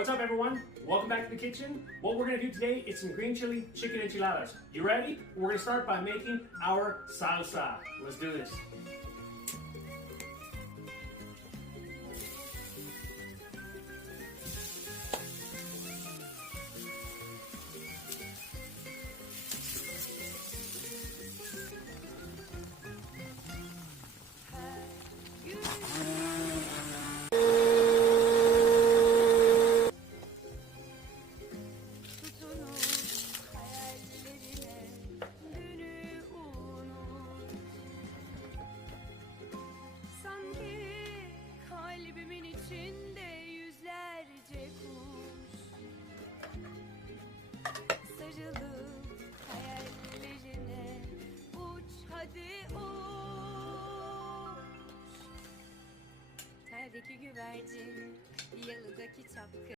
What's up, everyone? Welcome back to the kitchen. What we're gonna do today is some green chili chicken enchiladas. You ready? We're gonna start by making our salsa. Let's do this. Kalbimin içinde yüzlerce kuş sarılıp hayallerine uç hadi uç. Teldeki güvercin, yalıdaki çapkın.